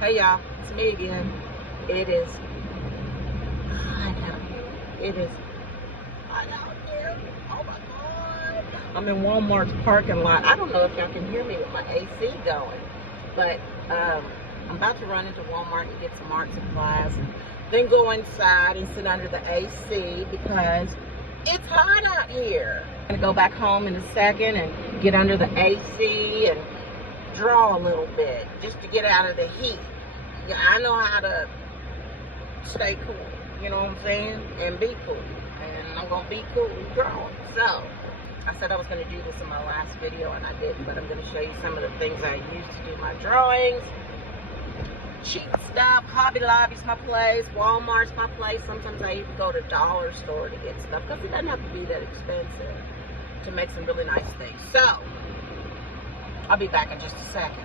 Hey y'all, it's me again. It is hot out here. It is hot out here. Oh my God. I'm in Walmart's parking lot. I don't know if y'all can hear me with my AC going, but I'm about to run into Walmart and get some art supplies and then go inside and sit under the AC because it's hot out here. I'm gonna go back home in a second and get under the AC and draw a little bit just to get out of the heat. Yeah, I know how to stay cool, you know what I'm saying, and be cool, and I'm gonna be cool drawing. So I said I was gonna do this in my last video and I didn't, but I'm gonna show you some of the things I use to do my drawings. Cheap stuff. Hobby Lobby's my place, Walmart's my place. Sometimes I even go to dollar store to get stuff because it doesn't have to be that expensive to make some really nice things. So I'll be back in just a second.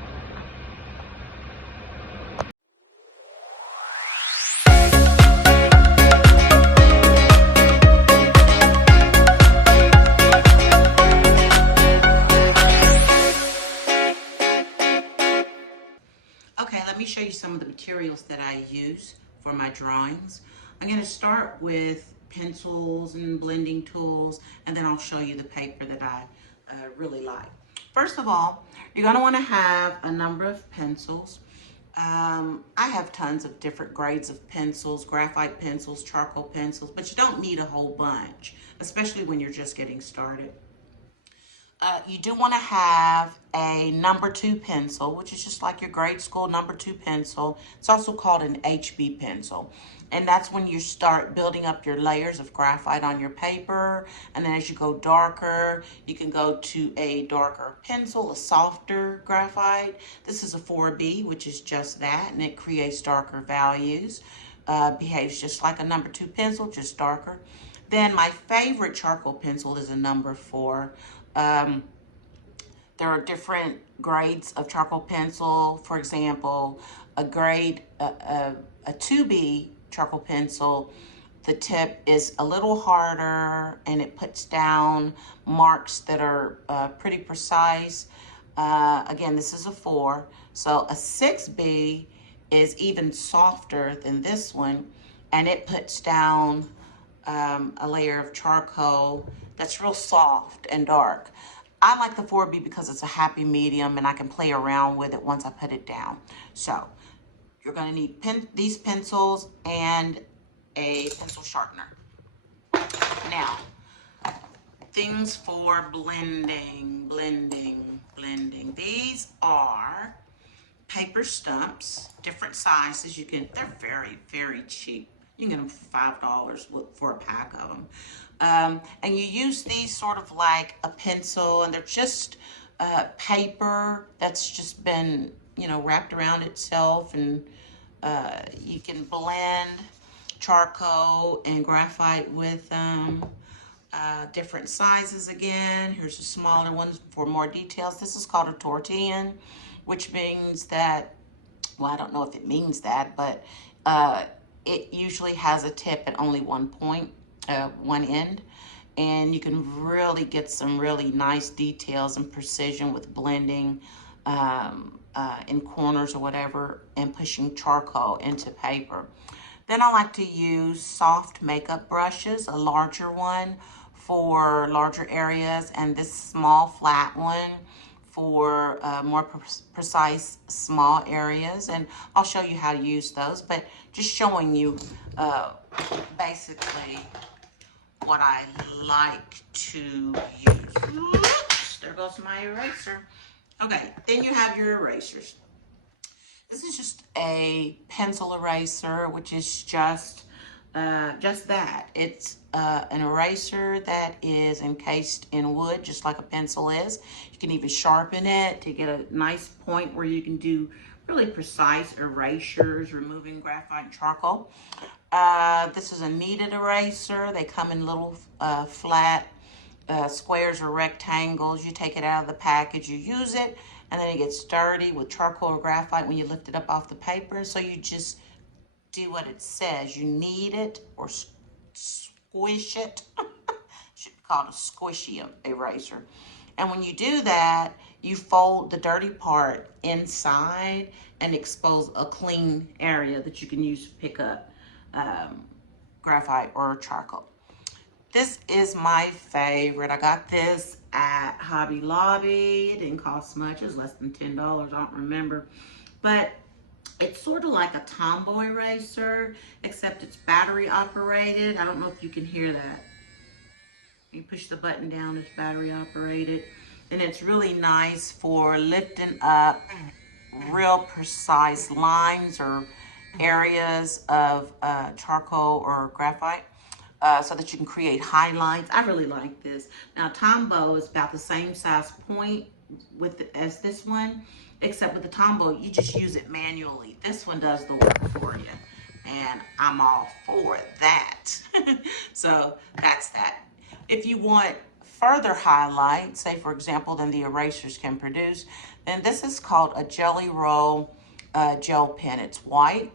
Okay, let me show you some of the materials that I use for my drawings. I'm going to start with pencils and blending tools, and then I'll show you the paper that I really like. First of all, you're going to want to have a number of pencils. I have tons of different grades of pencils, graphite pencils, charcoal pencils, but you don't need a whole bunch, especially when you're just getting started. You do want to have a number 2 pencil, which is just like your grade school number 2 pencil. It's also called an HB pencil. And that's when you start building up your layers of graphite on your paper. And then as you go darker, you can go to a darker pencil, a softer graphite. This is a 4B, which is just that, and it creates darker values. Behaves just like a number 2 pencil, just darker. Then my favorite charcoal pencil is a number 4. There are different grades of charcoal pencil. For example, a 2B charcoal pencil, the tip is a little harder and it puts down marks that are pretty precise. Again, this is a 4. So a 6B is even softer than this one, and it puts down a layer of charcoal that's real soft and dark. I like the 4B because it's a happy medium and I can play around with it once I put it down. So you're going to need these pencils and a pencil sharpener. Now, things for blending. These are paper stumps, different sizes. They're very, very cheap. You can get them for $5 for a pack of them. And you use these sort of like a pencil, and they're just paper that's just been, wrapped around itself, and you can blend charcoal and graphite with them. Different sizes again. Here's a smaller one for more details. This is called a tortilla, which means that, well, I don't know if it means that, but it usually has a tip at only one point, one end, and you can really get some really nice details and precision with blending in corners or whatever and pushing charcoal into paper. Then I like to use soft makeup brushes, a larger one for larger areas, and this small flat one for more precise small areas. And I'll show you how to use those, but just showing you basically what I like to use. Oops, there goes my eraser. Okay, then you have your erasers. This is just a pencil eraser, which is just that. It's an eraser that is encased in wood, just like a pencil is. You can even sharpen it to get a nice point where you can do really precise erasures, removing graphite and charcoal. This is a kneaded eraser. They come in little flat squares or rectangles. You take it out of the package, you use it, and then it gets dirty with charcoal or graphite when you lift it up off the paper. So you just do what it says. You knead it or squish it. Should be called a squishy eraser. And when you do that, you fold the dirty part inside and expose a clean area that you can use to pick up graphite or charcoal. This is my favorite. I got this at Hobby Lobby. It didn't cost much. It was less than $10. I don't remember. But it's sort of like a Tomboy racer, except it's battery operated. I don't know if you can hear that. You push the button down, it's battery operated. And it's really nice for lifting up real precise lines or areas of charcoal or graphite, so that you can create highlights. I really like this. Now, Tombow is about the same size point as this one, except with the Tombow, you just use it manually. This one does the work for you, and I'm all for that. So that's that. If you want further highlight, say for example, than the erasers can produce, then this is called a Jelly Roll gel pen. It's white.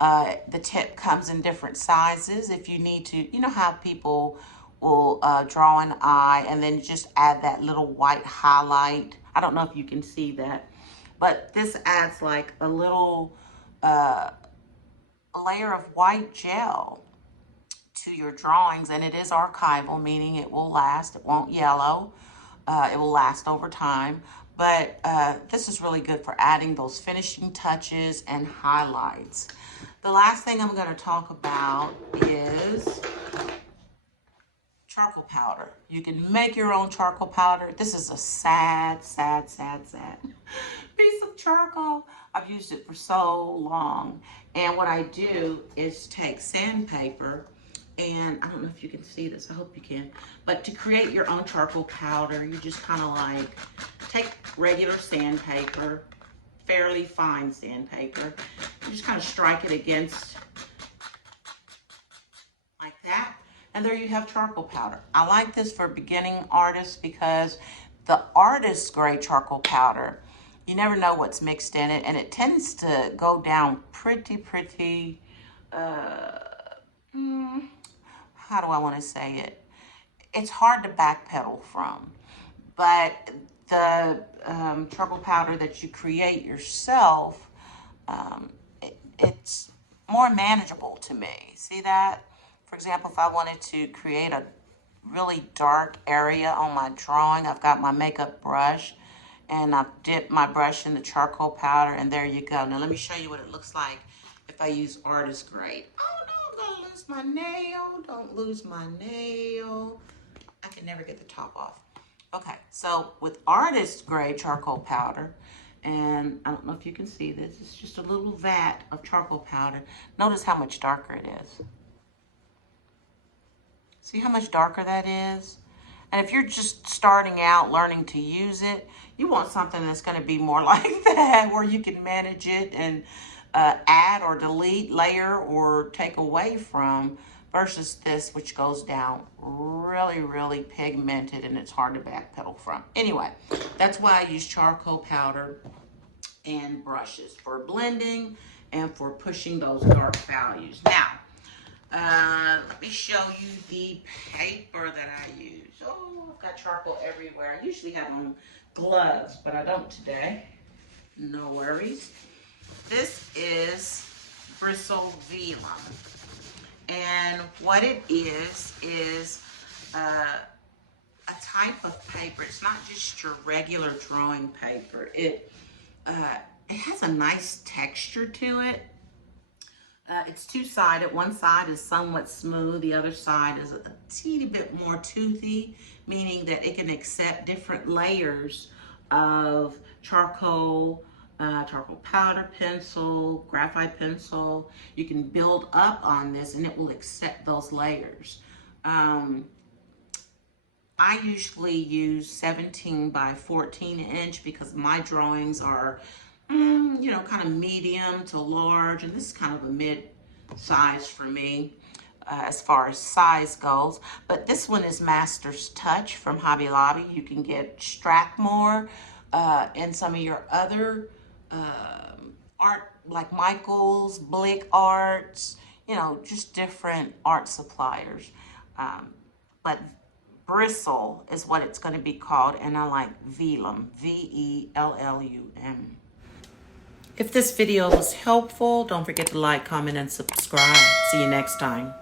The tip comes in different sizes. If you need to, you know how people will draw an eye and then just add that little white highlight. I don't know if you can see that, but this adds like a little layer of white gel to your drawings, and it is archival, meaning it will last. It won't yellow. It will last over time. But this is really good for adding those finishing touches and highlights. The last thing I'm going to talk about is charcoal powder. You can make your own charcoal powder. This is a sad piece of charcoal. I've used it for so long. And what I do is take sandpaper, and I don't know if you can see this, I hope you can, but to create your own charcoal powder, you just kind of like take regular sandpaper, fairly fine sandpaper, you just kind of strike it against like that, and there you have charcoal powder. I like this for beginning artists because the artist's grade charcoal powder, you never know what's mixed in it, and it tends to go down pretty, how do I want to say it? It's hard to backpedal from, but the charcoal powder that you create yourself, it's more manageable to me. See that? For example, if I wanted to create a really dark area on my drawing, I've got my makeup brush, and I've dipped my brush in the charcoal powder, and there you go. Now let me show you what it looks like if I use artist grade. Oh no, I'm gonna lose my nail. Don't lose my nail. I can never get the top off. Okay, so with artist grade charcoal powder, and I don't know if you can see this, it's just a little vat of charcoal powder. Notice how much darker it is. See how much darker that is? And if you're just starting out learning to use it, you want something that's going to be more like that, where you can manage it and add or delete, layer or take away from, versus this, which goes down really pigmented and it's hard to backpedal from. Anyway, that's why I use charcoal powder and brushes for blending and for pushing those dark values. Now, let me show you the paper that I use. Oh, I've got charcoal everywhere. I usually have on gloves, but I don't today. No worries. This is bristle vellum. And what it is a type of paper. It's not just your regular drawing paper. It has a nice texture to it. It's two-sided. One side is somewhat smooth. The other side is a teeny bit more toothy, meaning that it can accept different layers of charcoal, charcoal powder pencil, graphite pencil. You can build up on this and it will accept those layers. I usually use 17 by 14 inch because my drawings are, you know, kind of medium to large, and this is kind of a mid size for me as far as size goes. But this one is Master's Touch from Hobby Lobby. You can get Strathmore and some of your other art, like Michael's, Blick Arts, you know, just different art suppliers. But bristle is what it's going to be called, and I like vellum, V-E-L-L-U-M. If this video was helpful, don't forget to like, comment, and subscribe. See you next time.